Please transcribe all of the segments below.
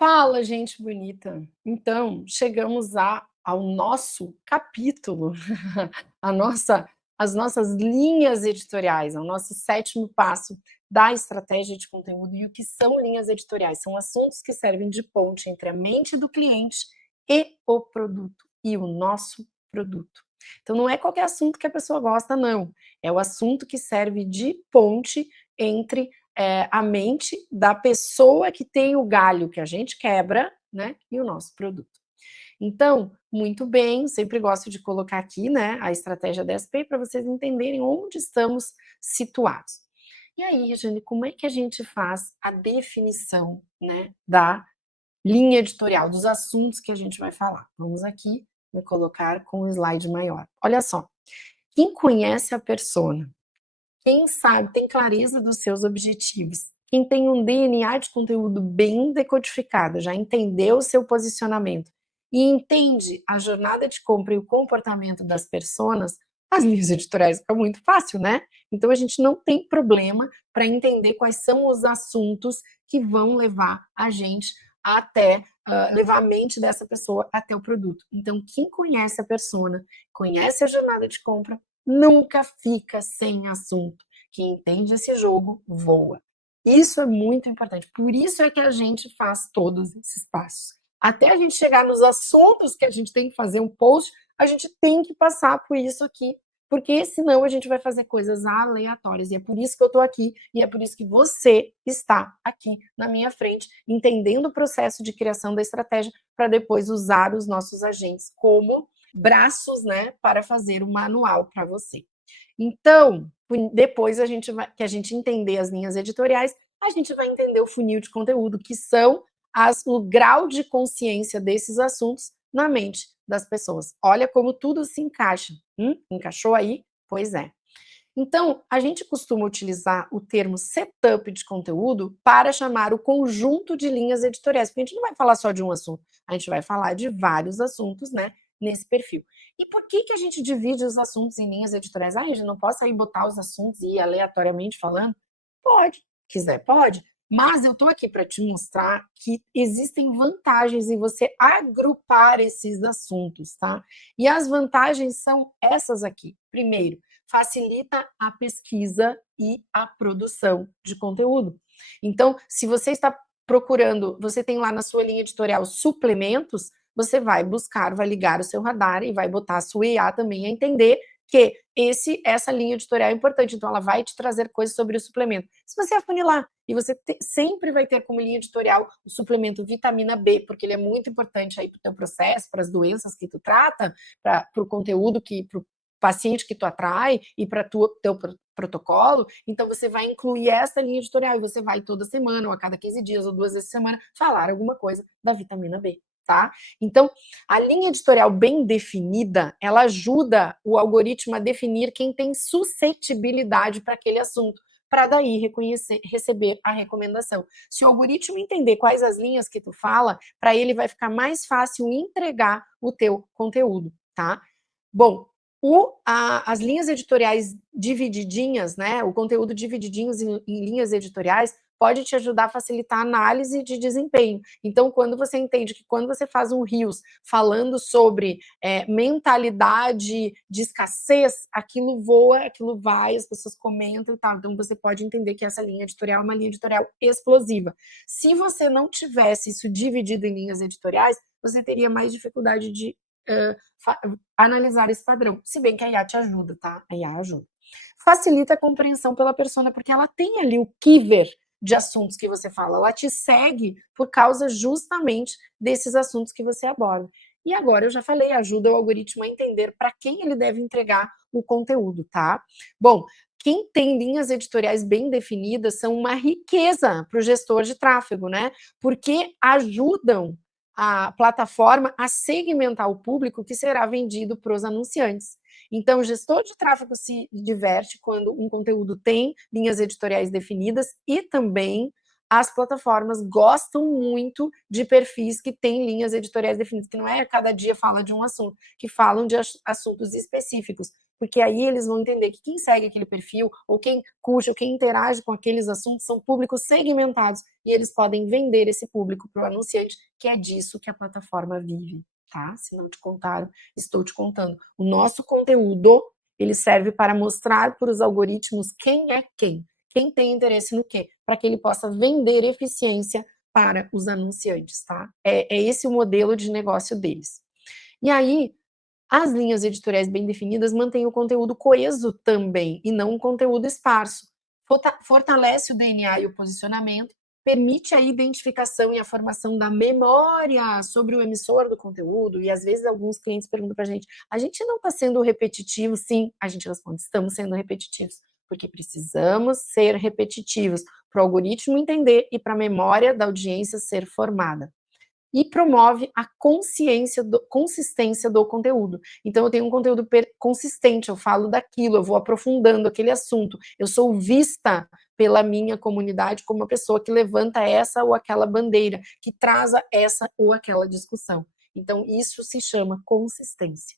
Fala, gente bonita. Então, chegamos ao nosso capítulo, a nossa as nossas linhas editoriais, ao nosso sétimo passo da estratégia de conteúdo. E o que são linhas editoriais? São assuntos que servem de ponte entre a mente do cliente e o produto, e o nosso produto. Então, não é qualquer assunto que a pessoa gosta, não. É o assunto que serve de ponte entre a mente da pessoa que tem o galho que a gente quebra, né, e o nosso produto. Então, muito bem, sempre gosto de colocar aqui, né, a estratégia da SP para vocês entenderem onde estamos situados. E aí, Regiane, como é que a gente faz a definição, né, da linha editorial, dos assuntos que a gente vai falar? Vamos aqui me colocar com o slide maior. Olha só, quem conhece a persona, quem sabe, tem clareza dos seus objetivos, quem tem um DNA de conteúdo bem decodificado, já entendeu o seu posicionamento e entende a jornada de compra e o comportamento das pessoas, as linhas editoriais ficam muito fácil, né? Então a gente não tem problema para entender quais são os assuntos que vão levar a gente até levar a mente dessa pessoa até o produto. Então, quem conhece a persona, conhece a jornada de compra, nunca fica sem assunto. Quem entende esse jogo voa. Isso é muito importante. Por isso é que a gente faz todos esses passos. Até a gente chegar nos assuntos que a gente tem que fazer um post, a gente tem que passar por isso aqui, porque senão a gente vai fazer coisas aleatórias. E é por isso que eu estou aqui, e é por isso que você está aqui na minha frente, entendendo o processo de criação da estratégia, para depois usar os nossos agentes como braços, né, para fazer o manual para você. Então, depois que a gente entender as linhas editoriais, a gente vai entender o funil de conteúdo, que são o grau de consciência desses assuntos na mente das pessoas. Olha como tudo se encaixa. Encaixou aí? Pois é. Então, a gente costuma utilizar o termo setup de conteúdo para chamar o conjunto de linhas editoriais, porque a gente não vai falar só de um assunto, a gente vai falar de vários assuntos, né, nesse perfil. E por que a gente divide os assuntos em linhas editoriais? A gente não posso aí botar os assuntos e ir aleatoriamente falando? Pode, quiser pode, mas eu estou aqui para te mostrar que existem vantagens em você agrupar esses assuntos, tá? E as vantagens são essas aqui. Primeiro, facilita a pesquisa e a produção de conteúdo. Então, se você está procurando, você tem lá na sua linha editorial suplementos, você vai buscar, vai ligar o seu radar e vai botar a sua IA também a entender que essa linha editorial é importante, então ela vai te trazer coisas sobre o suplemento. Se você afunilar, e você sempre vai ter como linha editorial o suplemento vitamina B, porque ele é muito importante aí para o teu processo, para as doenças que tu trata, para o conteúdo para o paciente que tu atrai e para teu protocolo, então você vai incluir essa linha editorial e você vai toda semana, ou a cada 15 dias, ou 2 vezes por semana, falar alguma coisa da vitamina B, tá? Então, a linha editorial bem definida, ela ajuda o algoritmo a definir quem tem suscetibilidade para aquele assunto, para daí receber a recomendação. Se o algoritmo entender quais as linhas que tu fala, para ele vai ficar mais fácil entregar o teu conteúdo, tá? Bom, as linhas editoriais divididinhas, né, o conteúdo divididinhos em linhas editoriais, pode te ajudar a facilitar a análise de desempenho. Então, quando você entende que quando você faz um Reels falando sobre mentalidade de escassez, aquilo voa, aquilo vai, as pessoas comentam e tal. Então, você pode entender que essa linha editorial é uma linha editorial explosiva. Se você não tivesse isso dividido em linhas editoriais, você teria mais dificuldade de analisar esse padrão. Se bem que a IA te ajuda, tá? A IA ajuda. Facilita a compreensão pela persona, porque ela tem ali o keyword de assuntos que você fala, ela te segue por causa justamente desses assuntos que você aborda. E agora eu já falei, ajuda o algoritmo a entender para quem ele deve entregar o conteúdo, tá? Bom, quem tem linhas editoriais bem definidas são uma riqueza para o gestor de tráfego, né? Porque ajudam a plataforma a segmentar o público que será vendido para os anunciantes. Então, o gestor de tráfego se diverte quando um conteúdo tem linhas editoriais definidas e também as plataformas gostam muito de perfis que têm linhas editoriais definidas, que não é a cada dia fala de um assunto, que falam de assuntos específicos. porque aí eles vão entender que quem segue aquele perfil, ou quem curte, ou quem interage com aqueles assuntos, são públicos segmentados, e eles podem vender esse público para o anunciante, que é disso que a plataforma vive, tá? Se não te contaram, estou te contando. O nosso conteúdo, ele serve para mostrar para os algoritmos quem é quem tem interesse no quê, para que ele possa vender eficiência para os anunciantes, tá? É esse o modelo de negócio deles. E aí, as linhas editoriais bem definidas mantêm o conteúdo coeso também, e não um conteúdo esparso. Fortalece o DNA e o posicionamento, permite a identificação e a formação da memória sobre o emissor do conteúdo, e às vezes alguns clientes perguntam para a gente não está sendo repetitivo? Sim, a gente responde, estamos sendo repetitivos, porque precisamos ser repetitivos para o algoritmo entender e para a memória da audiência ser formada. E promove a consistência do conteúdo. Então, eu tenho um conteúdo consistente, eu falo daquilo, eu vou aprofundando aquele assunto, eu sou vista pela minha comunidade como uma pessoa que levanta essa ou aquela bandeira, que traz essa ou aquela discussão. Então, isso se chama consistência.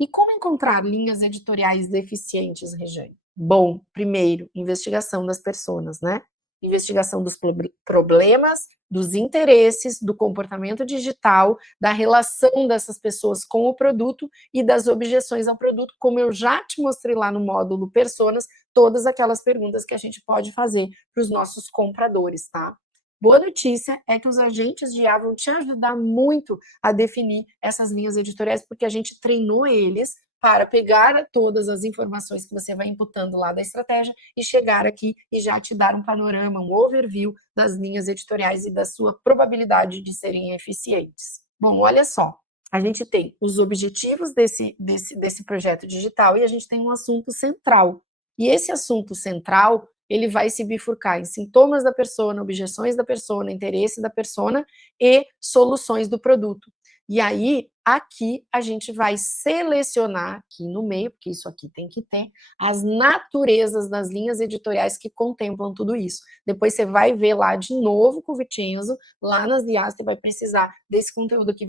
E como encontrar linhas editoriais eficientes, Regiane? Bom, primeiro, investigação das pessoas, né? Investigação dos problemas, dos interesses, do comportamento digital, da relação dessas pessoas com o produto e das objeções ao produto, como eu já te mostrei lá no módulo Personas, todas aquelas perguntas que a gente pode fazer para os nossos compradores, tá? Boa notícia é que os agentes de IA vão te ajudar muito a definir essas linhas editoriais, porque a gente treinou eles para pegar todas as informações que você vai imputando lá da estratégia e chegar aqui e já te dar um panorama, um overview das linhas editoriais e da sua probabilidade de serem eficientes. Bom, olha só, a gente tem os objetivos desse projeto digital e a gente tem um assunto central. E esse assunto central, ele vai se bifurcar em sintomas da persona, objeções da persona, interesse da persona e soluções do produto. E aí, aqui, a gente vai selecionar aqui no meio, porque isso aqui tem que ter, as naturezas das linhas editoriais que contemplam tudo isso. Depois você vai ver lá de novo com o Vincenzo, lá nas IAs, você vai precisar desse conteúdo aqui,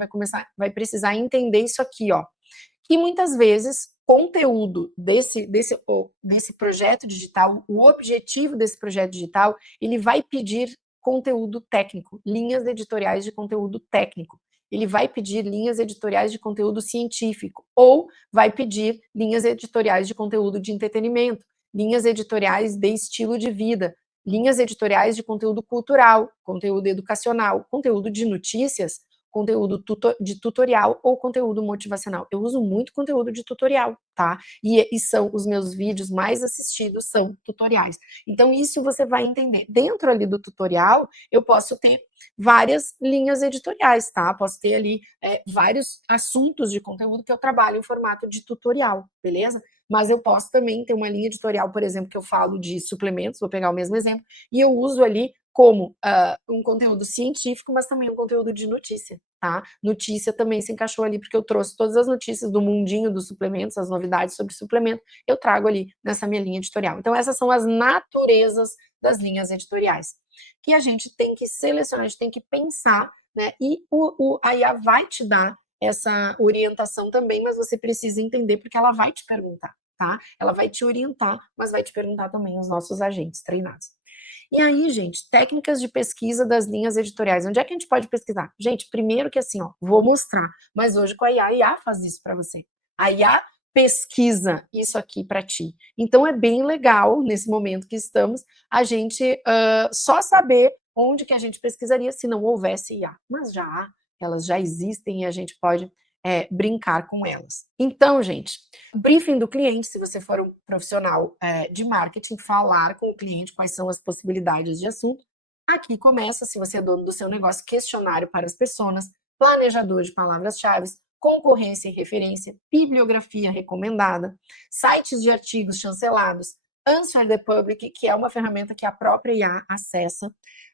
vai precisar entender isso aqui, ó. E muitas vezes, conteúdo desse projeto digital, o objetivo desse projeto digital, ele vai pedir conteúdo técnico, linhas editoriais de conteúdo técnico. Ele vai pedir linhas editoriais de conteúdo científico, ou vai pedir linhas editoriais de conteúdo de entretenimento, linhas editoriais de estilo de vida, linhas editoriais de conteúdo cultural, conteúdo educacional, conteúdo de notícias, conteúdo de tutorial ou conteúdo motivacional. Eu uso muito conteúdo de tutorial, tá? E são os meus vídeos mais assistidos, são tutoriais. Então, isso você vai entender. Dentro ali do tutorial, eu posso ter várias linhas editoriais, tá? Posso ter ali vários assuntos de conteúdo que eu trabalho em formato de tutorial, beleza? Mas eu posso também ter uma linha editorial, por exemplo, que eu falo de suplementos, vou pegar o mesmo exemplo, e eu uso ali como um conteúdo científico, mas também um conteúdo de notícia, tá? Notícia também se encaixou ali, porque eu trouxe todas as notícias do mundinho dos suplementos, as novidades sobre suplemento, eu trago ali nessa minha linha editorial. Então, essas são as naturezas das linhas editoriais, que a gente tem que selecionar, a gente tem que pensar, né? E a IA vai te dar essa orientação também, mas você precisa entender, porque ela vai te perguntar, tá? Ela vai te orientar, mas vai te perguntar também os nossos agentes treinados. E aí, gente, técnicas de pesquisa das linhas editoriais. Onde é que a gente pode pesquisar? Gente, primeiro que assim, ó, vou mostrar, mas hoje com a IA faz isso para você. A IA pesquisa isso aqui para ti. Então é bem legal, nesse momento que estamos, a gente só saber onde que a gente pesquisaria se não houvesse IA. Mas já há, elas já existem e a gente pode brincar com elas. Então, gente, briefing do cliente, se você for um profissional de marketing, falar com o cliente quais são as possibilidades de assunto. Aqui começa, se você é dono do seu negócio, questionário para as pessoas, planejador de palavras-chave, concorrência e referência, bibliografia recomendada, sites de artigos chancelados, Answer the Public, que é uma ferramenta que a própria IA acessa,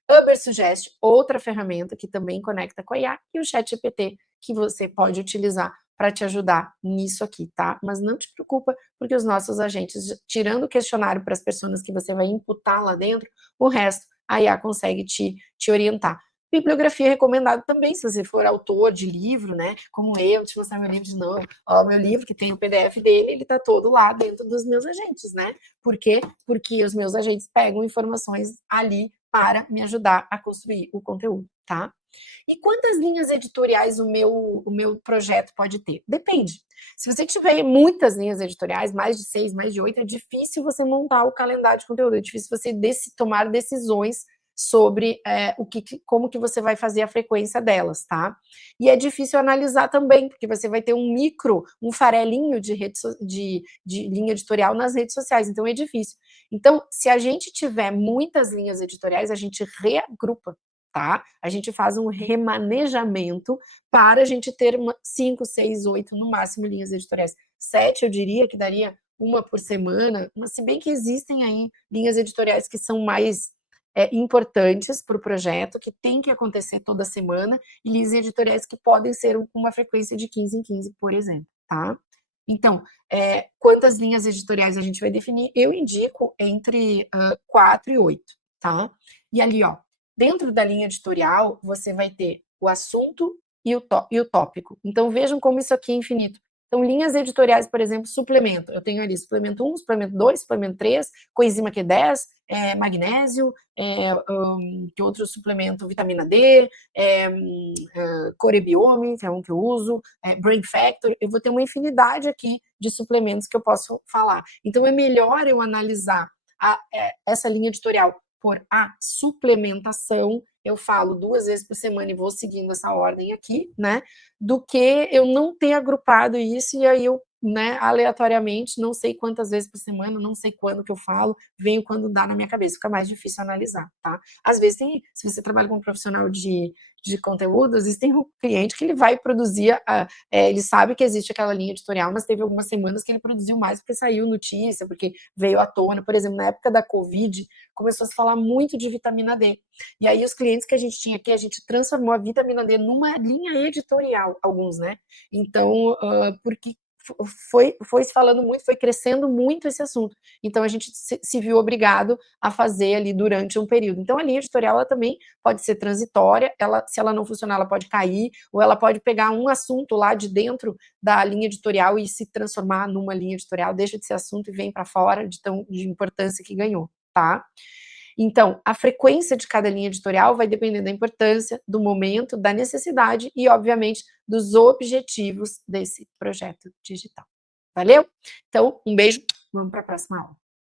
Ubersuggest, outra ferramenta que também conecta com a IA, e o ChatGPT, que você pode utilizar para te ajudar nisso aqui, tá? Mas não te preocupa, porque os nossos agentes, tirando o questionário para as pessoas que você vai imputar lá dentro, o resto a IA consegue te orientar. Bibliografia recomendada também, se você for autor de livro, né, como eu, te mostrar meu livro de novo, ó, meu livro que tem o PDF dele, ele tá todo lá dentro dos meus agentes, né? Por quê? Porque os meus agentes pegam informações ali para me ajudar a construir o conteúdo, tá? E quantas linhas editoriais o meu projeto pode ter? Depende. Se você tiver muitas linhas editoriais, mais de 6, mais de 8, é difícil você montar o calendário de conteúdo, é difícil você tomar decisões sobre como que você vai fazer a frequência delas, tá? E é difícil analisar também, porque você vai ter um farelinho de linha editorial nas redes sociais, então é difícil. Então, se a gente tiver muitas linhas editoriais, a gente reagrupa, tá? A gente faz um remanejamento para a gente ter 5, 6, 8, no máximo, linhas editoriais. 7, eu diria que daria uma por semana, mas se bem que existem aí linhas editoriais que são mais importantes para o projeto, que tem que acontecer toda semana, e linhas editoriais que podem ser com uma frequência de 15 em 15, por exemplo, tá? Então, quantas linhas editoriais a gente vai definir? Eu indico entre 4 e 8, tá? E ali, ó, dentro da linha editorial, você vai ter o assunto e o tópico. Então, vejam como isso aqui é infinito. Então, linhas editoriais, por exemplo, suplemento. Eu tenho ali suplemento 1, suplemento 2, suplemento 3, coenzima Q10, magnésio, que outro suplemento, vitamina D, Corebiome, que é um que eu uso, Brain Factor. Eu vou ter uma infinidade aqui de suplementos que eu posso falar. Então, é melhor eu analisar essa linha editorial por a suplementação, eu falo 2 vezes por semana e vou seguindo essa ordem aqui, né? Do que eu não ter agrupado isso e aí eu, né, aleatoriamente, não sei quantas vezes por semana, não sei quando que eu falo, venho quando dá na minha cabeça, fica mais difícil analisar, tá? Às vezes se você trabalha com um profissional de conteúdo, às vezes tem um cliente que ele vai produzir, ele sabe que existe aquela linha editorial, mas teve algumas semanas que ele produziu mais porque saiu notícia, porque veio à tona, por exemplo, na época da Covid, começou a se falar muito de vitamina D, e aí os clientes que a gente tinha aqui, a gente transformou a vitamina D numa linha editorial, alguns, né? Então, porque foi se falando muito, foi crescendo muito esse assunto. Então, a gente se viu obrigado a fazer ali durante um período. Então, a linha editorial, ela também pode ser transitória, se ela não funcionar, ela pode cair, ou ela pode pegar um assunto lá de dentro da linha editorial e se transformar numa linha editorial, deixa de ser assunto e vem para fora de importância que ganhou, tá? Então, a frequência de cada linha editorial vai depender da importância, do momento, da necessidade e, obviamente, dos objetivos desse projeto digital. Valeu? Então, um beijo, vamos para a próxima aula.